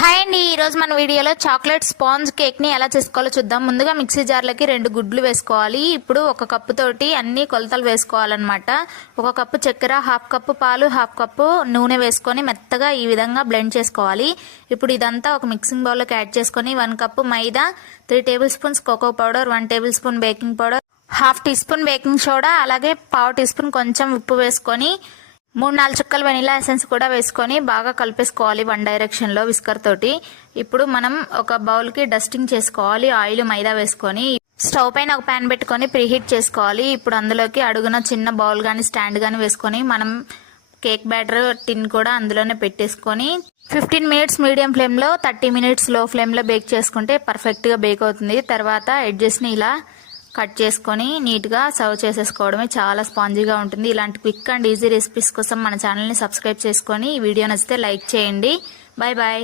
Hi అండి, ఈరోజు మన వీడియోలో చాక్లెట్ స్పాంజ్ కేక్ని ఎలా చేసుకోవాలో చూద్దాం. ముందుగా మిక్సీ జార్లకి 2 గుడ్లు వేసుకోవాలి. ఇప్పుడు 1 కప్పు తోటి అన్ని కొలతలు వేసుకోవాలన్నమాట. 1 కప్పు చక్కెర, 1/2 కప్పు పాలు, 1/2 కప్పు నూనె వేసుకొని మెత్తగా ఈ విధంగా బ్లెండ్ చేసుకోవాలి. ఇప్పుడు ఇదంతా ఒక మిక్సింగ్ బౌల్లోకి యాడ్ చేసుకొని 1 cup maida, 3 tablespoons cocoa powder, 1 tablespoon baking powder, 1/2 teaspoon baking soda, అలాగే 1/4 టీ స్పూన్ కొంచెం ఉప్పు వేసుకొని 3-4 చుక్కలు వెనిలా ఎసెన్స్ కూడా వేసుకొని బాగా కలిపేసుకోవాలి 1 డైరెక్షన్ లో విస్కర్ తోటి. ఇప్పుడు మనం ఒక బౌల్ కి డస్టింగ్ చేసుకోవాలి. ఆయిల్, మైదా వేసుకొని స్టవ్ పైన ఒక పాన్ పెట్టుకొని ప్రీహీట్ చేసుకోవాలి. ఇప్పుడు అందులోకి అడుగున చిన్న బౌల్ గాని స్టాండ్ గాని వేసుకొని మనం కేక్ బ్యాటర్ టిన్ కూడా అందులోనే పెట్టేసుకొని 15 మినిట్స్ మీడియం ఫ్లేమ్ లో, 30 మినిట్స్ లో ఫ్లేమ్ లో బేక్ చేసుకుంటే పర్ఫెక్ట్ గా బేక్ అవుతుంది. తర్వాత ఎడ్జెస్ ని ఇలా కట్ చేసుకొని నీట్ గా సర్వ్ చేసేసుకోవడమే. చాలా స్పాంజీగా ఉంటుంది. ఇలాంటి క్విక్ అండ్ ఈజీ రెసిపీస్ కోసం మన ఛానల్ ని సబ్స్క్రైబ్ చేసుకొని ఈ వీడియో నచ్చితే లైక్ చేయండి. Bye bye.